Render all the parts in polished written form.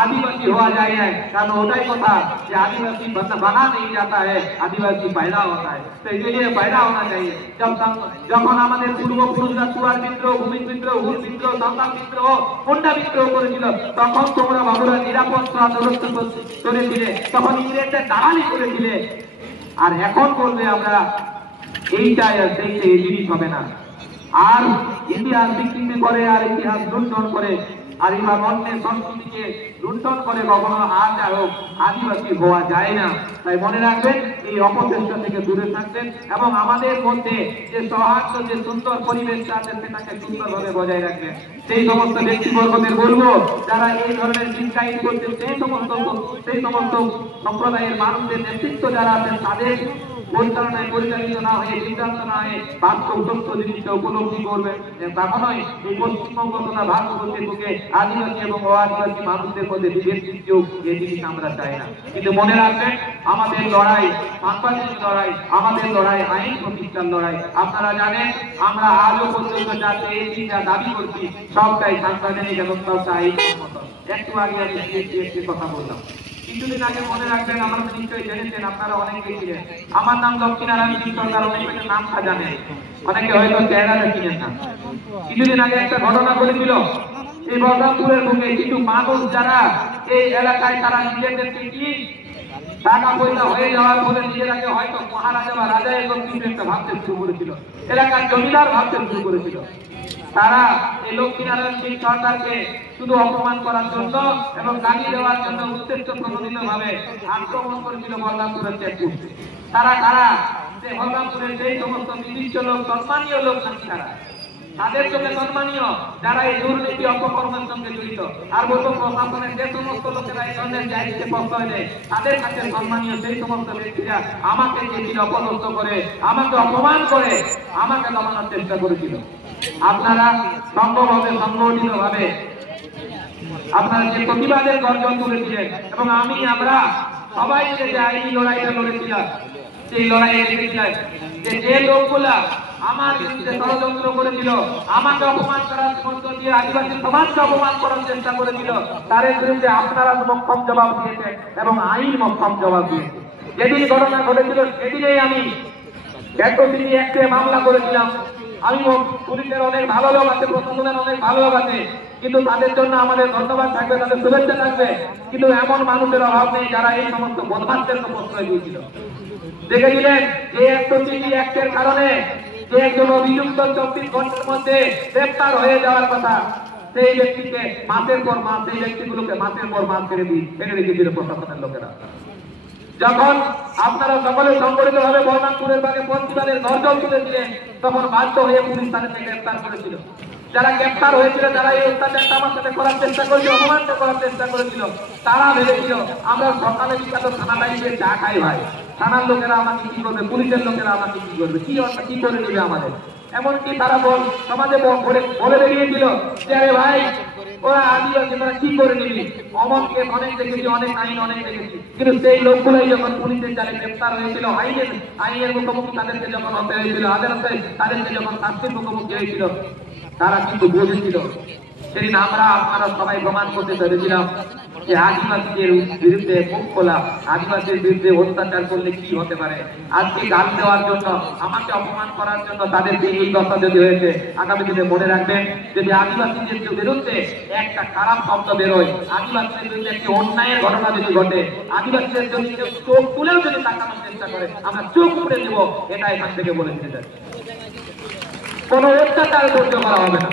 आदिवासी हुआ जाए कारण ওটাই কথা যে आदिवासी बना नहीं जाता है, आदिवासी पैदा होता है। तो इसलिए पैदा होना चाहिए। যখন আমাদের পূর্বপুরুষরা চুয়ার বিদ্রোহ, ভূমি বিদ্রোহ, হুল বিদ্রোহ, সাঁওতাল বিদ্রোহ, মুন্ডা বিদ্রোহ করেছিল, তখন তোমরা বাবুরা নিরাপদ করেছিলে, তখন ইংরেজদের দালালি করেছিলে। আর এখন বলবে আমরা এইটাই আর সেইটা, এই জিনিস হবে না। আর ইতিহাস বিকৃতি করে, আর ইতিহাস লুণ্ঠন করে, আর এবার অন্যের সংস্কৃতিকে লুণ্ঠন করে কখনো আর যা হোক আদিবাসী হওয়া যায় না। তাই মনে রাখবেন, এই অপচেষ্টা থেকে দূরে থাকবেন এবং আমাদের মধ্যে যে সৌহার্দ্য, যে সুন্দর পরিবেশটা আছে সেটাকে সুন্দরভাবে বজায় রাখবেন। সেই সমস্ত ব্যক্তিবর্গদের বলবো যারা এই ধরনের চিন্তায়িত করছেন, সেই সমস্ত সম্প্রদায়ের মানুষদের নেতৃত্ব যারা আছেন, তাদের পরিচালনায় পরিচালিত না হয়ে, বিভ্রান্ত না হয়ে বাস্তব সত্য জিনিসটা উপলব্ধি করবেন। কখনোই এই পশ্চিমবঙ্গ তথা ভারতবর্ষের বুকে আদিবাসী এবং অআদিবাসী মানুষদের মধ্যে বিভেদ সৃষ্টি হোক, এই জিনিস আমরা চাই না। কিন্তু মনে রাখবেন, আমাদের লড়াই সাংবাদিক লড়াই, আমাদের লড়াই আইন প্রতিষ্ঠার লড়াই। আপনারা জানেন, আমরা আজও পর্যন্ত যা চেয়েছি, যা দাবি করছি, সবটাই সাংবিধানিক এবং সবটা আইন সম্মত। একটু আগে আমি একটি কথা বললাম, কিছুদিন আগে মনে রাখবেন, আমরা নিশ্চয়ই জেনেছেন, আপনারা অনেকেই ছিলেন, আমার নাম লক্ষ্মীনারায়ণ সরকার, অনেকে নামটা জানেন, অনেকে হয়তো চেহারাটা চিনেন না। কিছুদিন আগে একটা ঘটনা ঘটেছিল এই বলরামপুরের বুকে। কিছু মানুষ যারা এই এলাকায়, তারা নিজেদেরকে কি টাকা পয়সা হয়ে যাওয়ার পরে নিজেরাকে হয়তো মহারাজা বা রাজা এবং কিছু একটা ভাবতে শুরু করেছিল, এলাকার জমিদার ভাবতে শুরু করেছিল। তারা এই লক্ষ্মীনারায়ণ সরকারকে শুধু অপমান করার জন্য এবং গালি দেওয়ার জন্য উদ্দেশ্য প্রণোদিত ভাবে আক্রমণ করেছিল বলরামপুরের চেকপোস্টে। তারা কারা? যে বলরামপুরের সেই সমস্ত নির্দিষ্ট লোক, সম্মানীয় লোক নাকি তারা, তাদের চোখে সম্মানীয় যারা এই দুর্নীতি অপকর্মের সঙ্গে জড়িত। আর বলবো, প্রশাসনের যে সমস্ত লোকেরা এই ধরনের দায়িত্বে প্রশ্রয় দেয়, তাদের কাছে সম্মানীয় সেই সমস্ত ব্যক্তিরা আমাকে যেদিন অপদস্থ করে, আমাকে অপমান করে, আমাকে দমানোর চেষ্টা করেছিল। আপনারা সম্ভবভাবে, সংগঠিত ভাবে আপনারা যে প্রতিবাদের গর্জন তুলেছিলেন এবং আমরা সবাই মিলে যে আইনি লড়াইটা লড়েছিলাম, সেই লড়াইয়ে দেখেছিলেন যে লোকগুলা আমার বিরুদ্ধে ষড়যন্ত্র করেছিল, আমাকে অপমান করার মধ্য দিয়ে আদিবাসী সমাজকে অপমান করার চেষ্টা করেছিল, তাদের বিরুদ্ধে আপনারা মক্ষম জবাব দিয়েছেন এবং আইন মক্ষম জবাব দিয়েছে। যেদিন ঘটনা ঘটেছিল সেদিনেই আমি একদিনই একটা মামলা করেছিলাম। আমি পুলিশের অনেক ভালো লোক আছে, প্রশাসনের অনেক ভালো লোক আছে, কিন্তু তাদের জন্য আমাদের ধন্যবাদ থাকবে, তাদের শুভেচ্ছা থাকবে। কিন্তু এমন মানুষের অভাব নেই যারা এই সমস্ত বদমাশদেরকে প্রশ্রয় দিয়েছিল। দেখেছিলেন যে 103 অ্যাক্টের কারণে যে একজন অভিযুক্ত 24 ঘন্টার মধ্যে গ্রেফতার হয়ে যাওয়ার কথা, সেই ব্যক্তিকে মাসের পর মাস, সেই ব্যক্তিগুলোকে মাসের পর মাস ফেলে রেখেছিল প্রশাসনের লোকেরা। যখন আপনারা সকলে সংগঠিত ভাবে বলরামপুরের বাগে পঞ্চীবাদের গর্জন তুলেছিলেন, তখন বাধ্য হয়ে পুলিশ তাদেরকে গ্রেফতার করেছিল। যারা গ্রেফতার হয়েছিল, যারা এই অত্যাচারটা আমার সাথে করার চেষ্টা করেছিল, অপমানটা করার চেষ্টা করেছিল, তারা ভেবেছিল আমরা সকালে বিকালে থানাটাই গিয়ে চা খাই ভাই, থানার লোকেরা আমাকে কি করবে, পুলিশের লোকেরা আমাকে কি করবে, কি করে নেবে আমাদের। এমনকি তারা সমাজে বলে বেরিয়েছিল যে আরে ভাই, ওরা আদিবাসী, তারা কি করে নিবি, অমনকে অনেক দেখেছি, অনেক আইন অনেক দেখেছি। কিন্তু সেই লোকগুলোই যখন পুলিশের জালে গ্রেফতার হয়েছিল, আইনের মুখোমুখি তাদেরকে যখন হতে হয়েছিল, আদালতে তাদেরকে যখন শাস্তির মুখোমুখি হয়েছিল, তারা কিন্তু বুঝেছিল। সেদিন আপনারা সবাই প্রমাণ করতে পেরেছিলাম যে আদিবাসীদের বিরুদ্ধে মুখ খোলা, আদিবাসীর বিরুদ্ধে অত্যাচার করলে কি হতে পারে। আজকে গাল দেওয়ার জন্য, আমাকে অপমান করার জন্য তাদেরকে এই কথা যদি হয়েছে, আগামী দিনে মনে রাখবেন, যদি আদিবাসীদের বিরুদ্ধে একটা খারাপ শব্দ বেরোয়, আদিবাসীদের বিরুদ্ধে একটি অন্যায়ের ঘটনা যদি ঘটে, আদিবাসীদের যদি কেউ চোখ তুলেও যদি তাকানোর চেষ্টা করে, আমরা চোখ উপড়ে দেব, এটা এখান থেকে বলে দিতে চাই। কোন অত্যাচার সহ্য করা হবে না।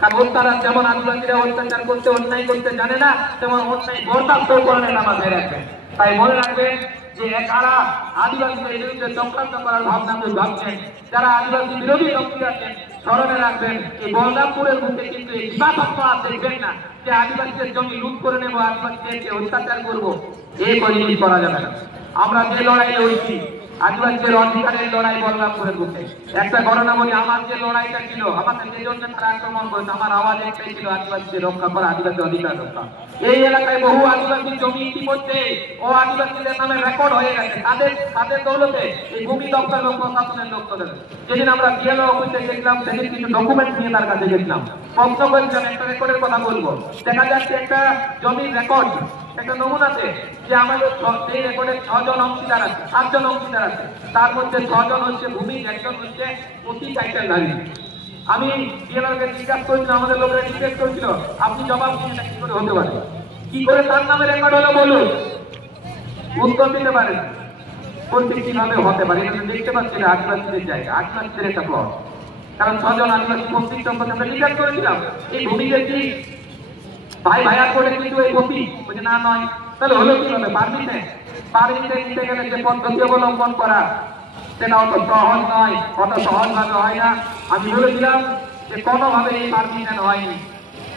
কারণ অত্যাচার যেমন আদিবাসীরা অত্যাচার করতে, অন্যায় করতে জানে না, তেমন অন্যায় বরদাস্ত করেন না মাথায় রাখবেন। তাই মনে রাখবেন যে কারা আদিবাসীদের বিরুদ্ধে চক্রান্ত করার ভাবনা ভাবছেন, যারা আদিবাসী বিরোধী শক্তি আছেন, স্মরণে রাখবেন এই বলরামপুরের মুখে কিন্তু এই বিবাদত্ব আর দেখবেন না যে আদিবাসীদের জমি লুট করে নেবো, আদিবাসীদেরকে অত্যাচার করবো, এই জিনিস করা যাবে না। আমরা যে লড়াই লড়ছি, আদিবাসীদের অধিকারের লড়াই বলরামপুরের বুকে। একটা ঘটনা বলি, আমার যে লড়াইটা ছিল, আমাকে যে জন্য তারা আক্রমণ করেছে, আমার আওয়াজ একটাই ছিল, আদিবাসীদের রক্ষা করা, আদিবাসী অধিকার রক্ষা। এই এলাকায় বহু আদিবাসী জমি ইতিমধ্যে ও আদিবাসীদের নামে রেকর্ড হয়ে গেছে। তাদের দৌলতে এই ভূমি দপ্তর এবং প্রশাসনের লোকদের। যেদিন আমরা বিএলও অফিসে দেখলাম, সেদিন কিছু ডকুমেন্ট নিয়ে তার কাছে গেছিলাম, প্রশ্ন করেছিলাম, একটা রেকর্ডের কথা বলবো। দেখা যাচ্ছে একটা জমির রেকর্ড, একটা নমুনাতে যে আমাদের এই রেকর্ডে 6 জন অংশীদার আছে, 7 জন অংশীদার আছে, তার মধ্যে 6 জন হচ্ছে ভূমি, একজন হচ্ছে প্রতি টাইটেল ধারী। আমি বিএলওকে জিজ্ঞাসা করেছিলাম, আমাদের লোকেরা জিজ্ঞেস করেছিল, আপনি জবাব দিয়ে এটা কি করে হতে পারে, কি করে তার নামে রেকর্ড হলো বলুন, উত্তর দিতে পারেন। বলতে কিভাবে হতে পারে, এটা দেখতে পাচ্ছি না আদিবাসীদের জায়গা, আদিবাসীদের একটা প্লট। কারণ 6 জন আদিবাসী পত্রিক সম্পর্কে আমরা জিজ্ঞাসা করেছিলাম, এই ভূমিকে কি ভাই ভাইয়া করে কিন্তু এই প্রতি বলছে না নয়, তাহলে হলো কিভাবে? পারমিটে নিতে গেলে যে পদ্ধতি অবলম্বন করা, সেটা অত সহজ নয়, অত সহজ ভাবে হয় না। আমি বলেছিলাম যে কোনোভাবে এই পারমিশন হয়নি,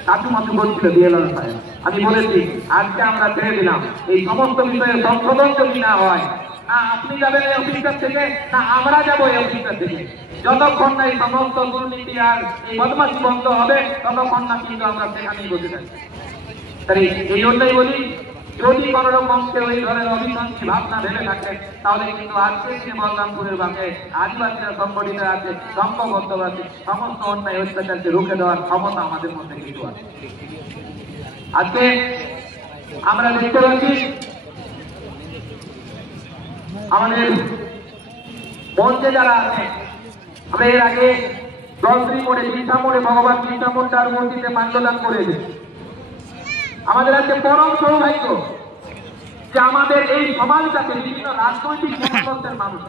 কাজু বলছিল বিএলও সাহেব। আমি বলেছি আজকে আমরা ছেড়ে দিলাম, এই সমস্ত বিষয়ে সংশোধন যদি না হয়, না আপনি যাবেন এই অফিসটার থেকে, না আমরা যাবো এই অফিসটার থেকে, যতক্ষণ না এই সমস্ত দুর্নীতি আর এই বদমাশি বন্ধ হবে, ততক্ষণ না কিন্তু আমরা সেখানেই বসে থাকি। তাই এই জন্যই বলি, যদি কোনো রকম কেউ এই ধরনের অভিসন্ধি ভাবনা ভেবে থাকে, তাহলে কিন্তু আজকে যে বলরামপুরের বাকে আদিবাসীরা সংগঠিত আছে, সংঘবদ্ধ আছে, সমস্ত অন্যায় অত্যাচারকে রুখে দেওয়ার ক্ষমতা আমাদের মধ্যে কিন্তু আছে। আজকে আমরা দেখতে পাচ্ছি আমাদের মঞ্চে যারা আছে, আমরা এর আগে দলশ্রী মোড়ে, বিরসা মোড়ে ভগবান বিরসা মুন্ডার মূর্তিতে মাল্যদান করেছে। আমাদের আজকে পরম সৌভাগ্য যে আমাদের এই সমাজটাতে বিভিন্ন রাজনৈতিক মতামতের মানুষ,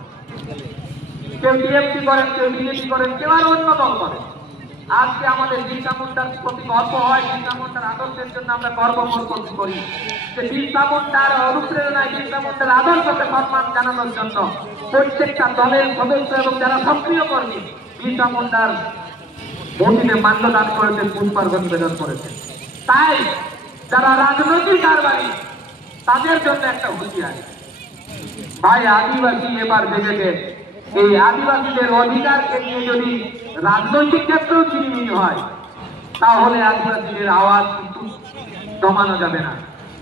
কেউ টিএমসি করেন, কেউ বিজেপি করেন, কেউ আর অন্য দল করেন। আজকে আমাদের বিরসা মুন্ডার প্রতি গর্ব হয়, বিরসা মুন্ডার আদর্শের জন্য আমরা গর্ববোধ করি। যে বিরসা মুন্ডার অনুপ্রেরণায়, বিরসা মুন্ডার আদর্শকে সম্মান জানানোর জন্য প্রত্যেকটা দলের সদস্য এবং যারা সক্রিয় কর্মী বিরসা মুন্ডার মূর্তিতে মাল্যদান করেছেন, পুষ্পার্ঘ্য নিবেদন করেছেন। তাই যারা রাজনৈতিক কারবারি, তাদের জন্য একটা হুঁশিয়ার, ভাই আদিবাসী এবার দেখেছে, এই আদিবাসীদের অধিকারকে নিয়ে যদি রাজনৈতিক ক্ষেত্রেও চিনিমিনি হয়, তাহলে আদিবাসীদের আওয়াজ কিন্তু দমানো যাবে না।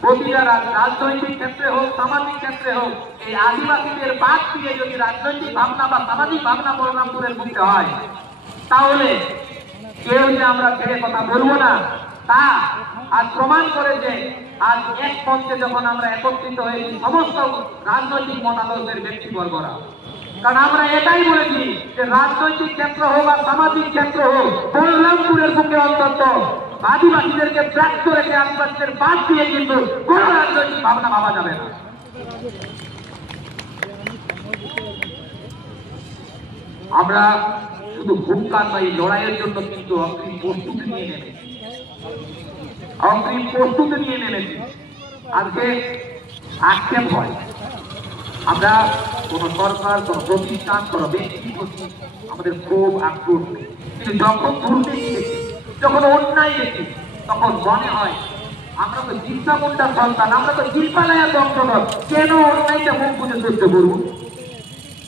প্রতিটা রাজনৈতিক ক্ষেত্রে হোক, সামাজিক ক্ষেত্রে হোক, এই আদিবাসীদের বাদ দিয়ে যদি রাজনৈতিক ভাবনা বা সামাজিক ভাবনা বলরামপুরের মধ্যে হয়, তাহলে কেউ যে আমরা ছেড়ে কথা বলবো না, তা আজ প্রমাণ করে যে আজ এক মঞ্চে যখন আমরা একত্রিত হয়েছি সমস্ত রাজনৈতিক মতাদর্শের ব্যক্তিবর্গরা। কারণ আমরা এটাই বলেছি যে রাজনৈতিক ক্ষেত্র হোক আর সামাজিক ক্ষেত্র হোক, বলরামপুরের বুকে অন্তত আদিবাসীদেরকে ব্যক্ত রেখে, আদিবাসীদের বাদ দিয়ে কিন্তু কোন রাজনৈতিক ভাবনা ভাবা যাবে না। আমরা শুধু ভূমিকার বা এই লড়াইয়ের জন্য কিন্তু অগ্রিম প্রস্তুতি নিয়ে নেমেছি। আজকে আক্ষেপ হয়, আমরা কোন সরকার, কোন প্রতিষ্ঠান, কোন ব্যক্তি প্রতি আমাদের ক্ষোভ, আক্রোশ নেই, কিন্তু যখন দুর্নীতি দেখি, যখন অন্যায় দেখি, তখন মনে হয় আমরা তো বিরসা মুন্ডার সন্তান, আমরা তো জিলপালায়া বংশধর, কেন অন্যায়টা মুখ বুঝে সহ্য করবো?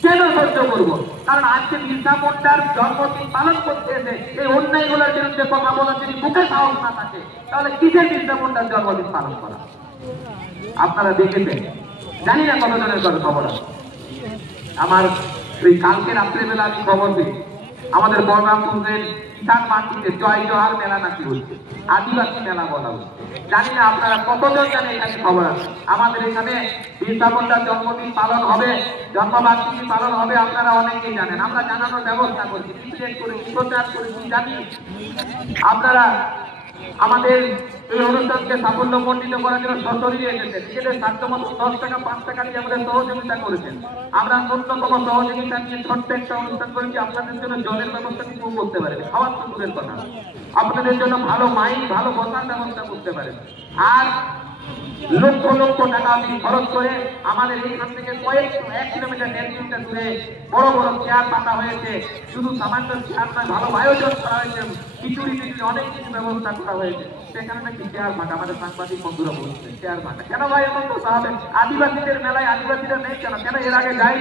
কেন সহ্য করবো? কারণ আজকে বিরসা মুন্ডার জন্মদিন পালন করতে এসে এই অন্যায়গুলোর বিরুদ্ধে কথা বলার যদি মুখে সাহস না থাকে, তাহলে কিসের বিরসা মুন্ডার জন্মদিন পালন করা? আপনারা দেখেছেন, জানি না কতজনের কথা খবর আছে। আমার এই কালকে রাত্রেবেলা আমি খবর পেয়ে আমাদের বলরামপুরের কিষান মান্ডিতে জয় জোহার মেলা নাকি হচ্ছে, আদিবাসী মেলা বলা হচ্ছে। জানি না আপনারা কতজন জানেন এখানে খবর আছে। আমাদের এখানে বিরসা মুন্ডার জন্মদিন পালন হবে, জন্মবার্ষিকী পালন হবে, আপনারা অনেকেই জানেন। আমরা জানানোর ব্যবস্থা করছি, লিফলেট করেছি, প্রচার করেছি, জানি আপনারা আমাদের এই অনুষ্ঠানকে সাফল্যমণ্ডিত করার জন্য সশরীরে এসেছেন, নিজেদের সাধ্যমতো 10 টাকা 5 টাকা দিয়ে আমাদের সহযোগিতা করেছেন। আমরা ন্যূনতম সহযোগিতা নিয়ে ছোট্ট একটা অনুষ্ঠান করেছি। আপনাদের জন্য জলের ব্যবস্থা কিছু করতে পারেন, খাওয়ার তো দূরের কথা, আপনাদের জন্য ভালো মাইক, ভালো বসার ব্যবস্থা করতে পারেন। আর লক্ষ লক্ষ টাকা আমি খরচ করে আমাদের এইখান থেকে 1 কিলোমিটার 1.5 কিলোমিটার দূরে বড় বড় চেয়ার পাতা হয়েছে। শুধু সামান্য চেয়ার নয়, ভালো আয়োজন করা হয়েছে, খিচুড়ি অনেক কিছু ব্যবস্থা করা হয়েছে। সেখানে নাকি চেয়ার ফাঁকা, আমাদের সাংবাদিক বন্ধুরা বলছে চেয়ার ফাঁকা। কেন ভাই এমন কথা হবে? আদিবাসীদের মেলায় আদিবাসীরা নেই কেন? কেন এর আগে যাই?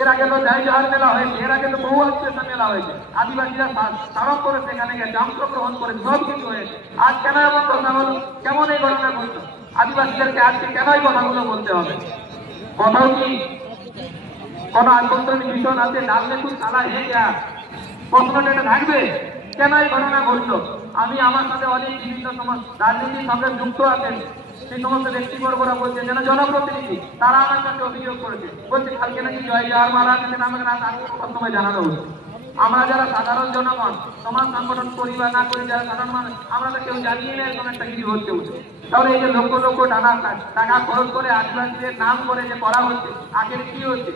এর আগে তো জয় জোহার মেলা হয়েছে, এর আগে তো বহু আত্মীয়তা মেলা হয়েছে, আদিবাসীরা স্মারক করে সেখানে গেছে, অংশগ্রহণ করে সব কিছু হয়েছে। আজ কেন এমন কথা হলো? কেমন এই ঘটনা ঘটলো? আদিবাসীদেরকে আজকে কেন এই কথাগুলো বলতে হবে? কোথাও কি কোন আন্তর্জাতিক মিশন আছে? ডাললে খুব তালা হয়ে যা প্রশ্নটা এটা থাকবে, কেন এই ঘটনা ঘটলো? আমি আমার সাথে অনেক বিভিন্ন রাজনীতির সঙ্গে যুক্ত আছেন সেই সমস্ত ব্যক্তিবর্গরা বলছে, যেন জনপ্রতিনিধি, তারা আমার কাছে অভিযোগ করেছে, বলছে কালকে নাকি জয় জওয়ার মারা আছে, আমাকে রাত 8টার সময় জানানো হচ্ছে। আমরা যারা সাধারণ জনগণ, সমাজ সংগঠন করি বা না করি, যারা সাধারণ মানুষ, আমরা তো কেউ জানিয়ে না এরকম একটা কিছু হচ্ছে। তাহলে এই যে লক্ষ লক্ষ টাকা খরচ করে আদিবাসীদের নাম করে যে করা হচ্ছে, আগের কি হচ্ছে?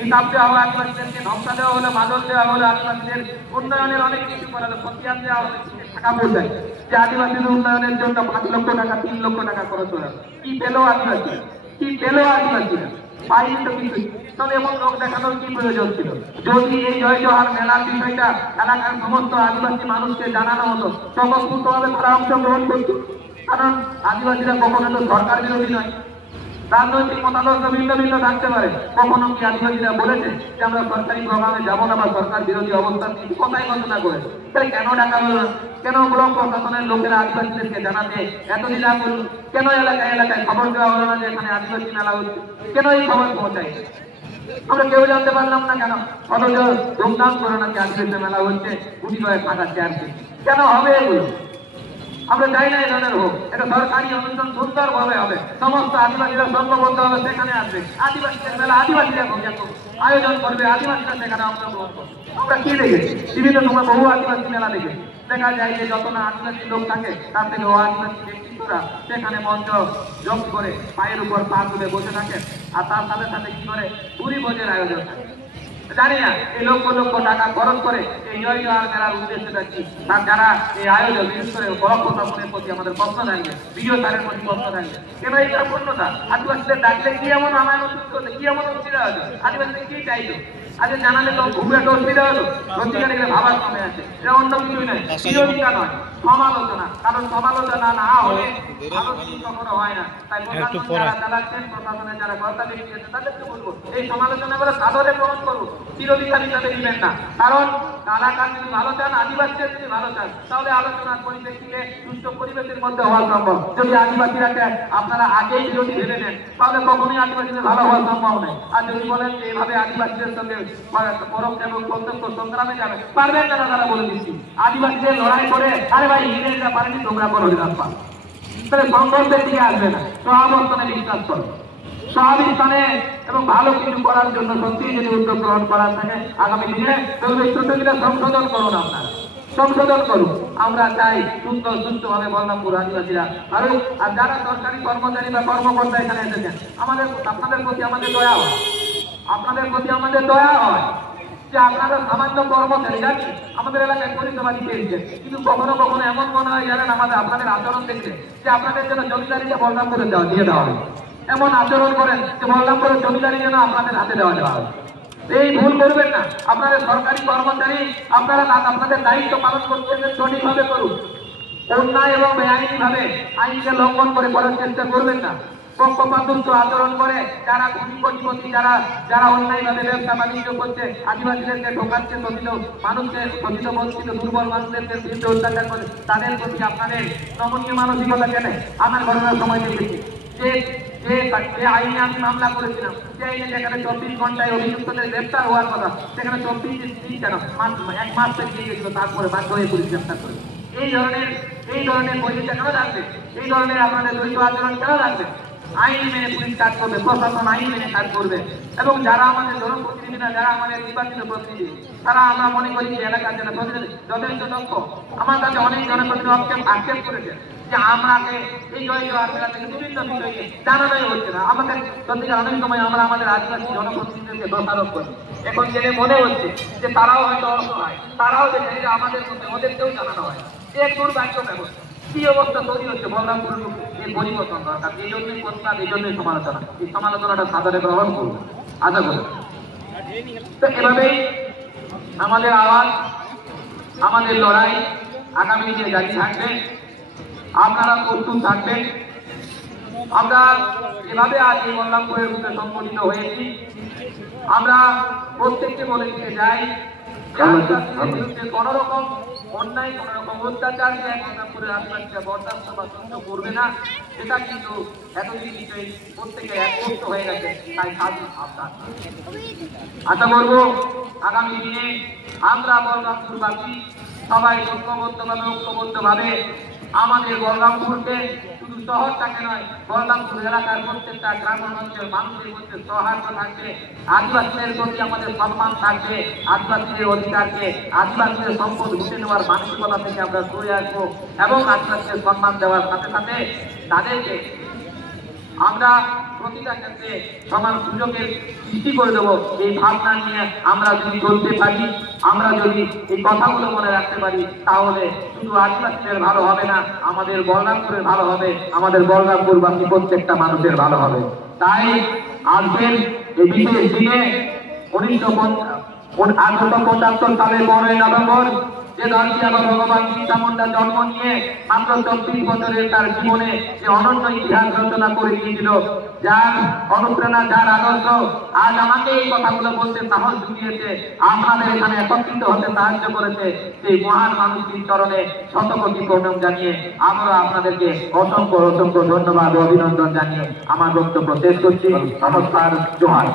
হিসাব দেওয়া হলো, আদিবাসীদেরকে ধ্বংসা দেওয়া হলো, মাদল দেওয়া হলো, আদিবাসীদের উন্নয়নের অনেক কিছু করা হলো, খতিয়ান দেওয়া হলো, টাকা পৌঁছায় যে আদিবাসীদের উন্নয়নের জন্য 5 লক্ষ টাকা 3 লক্ষ টাকা খরচ হলো। কি পেলো আদিবাসী? কি পেলো আদিবাসীরা? পাইনি তো কিছু। তাহলে এমন লোক দেখানোর কি প্রয়োজন ছিল? যদি এই জয় জওহার মেলার বিষয়টা এলাকার সমস্ত আদিবাসী মানুষকে জানানো হতো, স্বতঃস্ফূর্তভাবে তারা অংশগ্রহণ করত। কারণ আদিবাসীরা কখনো তো সরকার বিরোধী নয়, রাজনৈতিক মতাদর্শ ভিন্ন ভিন্ন থাকতে পারে। কখনো কি আদিবাসীরা বলেছে যে আমরা সরকারি প্রোগ্রামে যাবো না বা সরকার বিরোধী অবস্থান নিয়ে কোথায় ঘোষণা করে? তাই কেন ডাকা হলো না? কেন ব্লক প্রশাসনের লোকেরা আদিবাসীদেরকে জানাতে এত দ্বিধা করল? কেন এলাকায় এলাকায় খবর দেওয়া হলো না যে এখানে আদিবাসী মেলা হচ্ছে? কেন এই খবর পৌঁছায়? আমরা কেউ জানতে পারলাম না কেন? অথচ ধুমধাম করে নাকি আদিবাসী মেলা হচ্ছে, গুটি কয়েক ফাঁকা চেয়ার। কেন হবে এগুলো? আমরা চাই না এই ধরনের হোক। এটা সরকারি অনুষ্ঠান সুন্দর ভাবে হবে, সমস্ত আদিবাসীরা সংঘবদ্ধ হবে, সেখানে আসবে, আদিবাসীদের মেলা আদিবাসীরা আয়োজন করবে, আদিবাসীরা সেখানে অংশগ্রহণ করবে। আমরা কি দেখেছি বিভিন্ন সময় বহু আদিবাসী মেলা দেখে দেখা যায় যে যত না আদিবাসী লোক থাকে তার থেকে ও আদিবাসী ব্যক্তিরা সেখানে মঞ্চ যোগ করে পায়ের উপর পা তুলে বসে থাকে, আর তার সাথে সাথে কি করে ভুরি ভোজের আয়োজন থাকে। জানি না এই লক্ষ লক্ষ টাকা খরচ করে এই জয় জওয়ার মেলার উদ্দেশ্যটা কি? তার যারা এই আয়োজন, বিশেষ করে ব্লক প্রশাসনের প্রতি আমাদের প্রশ্ন থাকবে, বিডিও স্যারের প্রতি প্রশ্ন থাকবে, কেন এই সম্পূর্ণতা? আদিবাসীদের ডাকলে কি এমন রামায়ণ করতে, কি এমন অসুবিধা হতো? আদিবাসীদের কি চাইতো? আজকে জানালে তো খুব একটা অসুবিধা হতো? সত্যিকারে গেলে ভাবার সময় আছে, এটা অন্য কিছুই নয়, বিরোধিতা নয়, সমালোচনা। কারণ সমালোচনা না হলে আলোচনা কখনো হয় না। তাই প্রশাসন যারা চালাচ্ছেন, প্রশাসনের যারা কর্তা ব্যক্তি আছে তাদেরকে বলবো এই সমালোচনা করে সাদরে গ্রহণ করবো, বিরোধিতা হিসাবে দিবেন না। কারণ কালাকার যদি ভালো চান, আদিবাসীদের যদি ভালো চান, তাহলে আলোচনার পরিপ্রেক্ষিতে সুস্থ পরিবেশের মধ্যে হওয়া সম্ভব। যদি আদিবাসীরাকে আপনারা আগেই বিরোধী ভেবে নেন, তাহলে কখনোই আদিবাসীদের ভালো হওয়া সম্ভব নয়। আর যদি বলেন যে এইভাবে আদিবাসীদের সঙ্গে পরম এবং প্রত্যক্ষ সংগ্রামে যাবে, পারবেন না। তারা বলে দিচ্ছি, আদিবাসীদের লড়াই করে আরে ভাই ইংরেজরা পারেনি, তোমরা করো বিধানসভা, তাহলে সংঘর্ষের দিকে আসবে না। সহাবস্থানে বিশ্বাস করো, সহাবস্থানে এবং ভালো কিছু করার জন্য সত্যি যদি উদ্যোগ গ্রহণ করার থাকে আগামী দিনে ত্রুটিগুলো সংশোধন করুন, আপনারা সংশোধন করুন। আমরা চাই সুস্থ ভাবে বলরামপুর আদিবাসীরা আর যারা সরকারি কর্মচারী বা কর্মকর্তা এখানে এসেছেন, আপনাদের প্রতি আমাদের দয়া হয়, আপনাদের প্রতি আমাদের দয়া হয় যে আপনারা সামান্য কর্মচারী, জানি আমাদের এলাকায় পরিষেবা দিতে এসেছেন, কিন্তু কখনো কখনো এমন মনে হয় জানেন আপনাদের আচরণ দেখলে যে আপনাদের জন্য জমিদারিটা বলরামপুরে দিয়ে দেওয়া হবে। এমন আচরণ করেন যে বলরামপুরের জমিদারি যেন আপনাদের হাতে দেওয়া হবে। এই ভুল করবেন না। আপনাদের সরকারি কর্মচারী, আপনারা আপনাদের দায়িত্ব পালন করতে সঠিকভাবে করুন। অন্যায় এবং বেআইনি ভাবে আইনকে লঙ্ঘন করে করার চেষ্টা করবেন না। পক্ষপাতদুষ্ট আচরণ করে যারা কোটিপতি, যারা অন্যায়ভাবে ব্যবসা বাণিজ্য করছে, আদিবাসীদেরকে ঠকাচ্ছে, মানুষকে শোষিত বঞ্চিত দুর্বল মানুষদেরকে বিরুদ্ধে অত্যাচার করে, তাদের প্রতি আপনাদের নমনীয় মানসিকতা কেন? আমার ঘটনার সময় দেখেছি যে আইনে আমি মামলা করেছিলাম, যে আইনে যেখানে 24 ঘন্টায় অভিযুক্তদের গ্রেপ্তার হওয়ার কথা, সেখানে 24 দিন কেন 1 মাস পেরিয়ে গেছিল, তারপরে বাধ্য হয়ে পুলিশ গ্রেপ্তার করে। এই ধরনের বৈশিষ্ট্য কেন রাখবে? এই ধরনের আপনাদের দ্বৈত আচরণ কেন রাখবে? আইন মেনে পুলিশ কাজ করবে, প্রশাসন আইন মেনে কাজ করবে। এবং যারা আমাদের জনপ্রতিনিধিরা, যারা আমাদের নির্বাচিত প্রতিনিধি, তারা আমরা মনে করি যে এলাকার জন্য যথেষ্ট দক্ষ। আমার কাছে অনেক জনপ্রতিনিধি আক্ষেপ করেছে যে আমাকে এই জয় জওয়ার মেলা থেকে বিভিন্ন বিষয়ে জানানোই হচ্ছে না। আমাদের সত্যিকার অনেক সময় আমরা আমাদের আদিবাসী জনপ্রতিনিধিদেরকে দোষারোপ করি। এখন জেনে মনে হচ্ছে যে তারাও হয়তো অসহায়, তারাও দেখে যে আমাদের মধ্যে ওদেরকেও জানানো হয়। এক দুর্ভাগ্য ব্যবস্থা, কি অবস্থা তৈরি হচ্ছে বলরামপুর, এই পরিবর্তন দরকার। এই জন্যই প্রস্তাব, এই জন্যই সমালোচনা। এই সমালোচনাটা সাদরে গ্রহণ করুন, আশা করি। তো এভাবেই আমাদের আওয়াজ, আমাদের লড়াই আগামী দিনে জারি থাকবে। আপনারা প্রস্তুত থাকবেন। আমরা এভাবে আজ এই বল্লামপুরের রূপে সংগঠিত হয়েছি। আমরা প্রত্যেককে বলে দিতে চাই কোন রকম অন্যায়, কোন রকম অত্যাচার বল্লামপুরের আদিবাসীরা বরদাস্ত বা সহ্য করবে না। সেটা কিন্তু এতদিন নিশ্চয়ই প্রত্যেকে একমত হয়ে গেছে। তাই সাধু সাবধান। আশা করবো আগামী দিনে আমরা বলরামপুরবাসী সবাই ঐক্যবদ্ধভাবে আমাদের বলরামপুরকে শুধু শহরটাকে নয়, বলরামপুর এলাকার প্রত্যেকটা গ্রামগঞ্জের মানুষের মধ্যে সৌহার্দ্য থাকবে, আদিবাসীদের প্রতি আমাদের সম্মান থাকবে, আদিবাসীদের অধিকারকে, আদিবাসীদের সম্পদ লুটে নেওয়ার মানসিকতা থেকে আমরা সরে আসবো এবং আদিবাসীদের সম্মান দেওয়ার সাথে সাথে তাদেরকে আমরা প্রতিটা ক্ষেত্রে সমান সুযোগের সৃষ্টি করে দেবো। এই ভাবনা নিয়ে আমরা যদি চলতে পারি, আমরা যদি এই কথাগুলো মনে রাখতে পারি, তাহলে শুধু আদিবাসীদের ভালো হবে না, আমাদের বলরামপুরের ভালো হবে, আমাদের বলরামপুরবাসী প্রত্যেকটা মানুষের ভালো হবে। তাই আজকের এই বিশেষ দিনে 1875 সালের 15ই নভেম্বর যে দলটি আবার ভগবান বিরসা মুন্ডা জন্ম নিয়ে মাত্র 34 বছরের তার জীবনে যে অনন্য ইতিহাস রচনা করে দিয়েছিল, যার অনুপ্রেরণা, যার আদর্শ আজ আমাকে এই কথাগুলো বলতে সাহস জুগিয়েছে, আপনাদের এখানে একত্রিত হতে সাহায্য করেছে, সেই মহান মানুষটির চরণে শত কোটি প্রণাম জানিয়ে আমরা আপনাদেরকে অসংখ্য অসংখ্য ধন্যবাদ ও অভিনন্দন জানিয়ে আমার বক্তব্য শেষ করছি। নমস্কার, জোহার।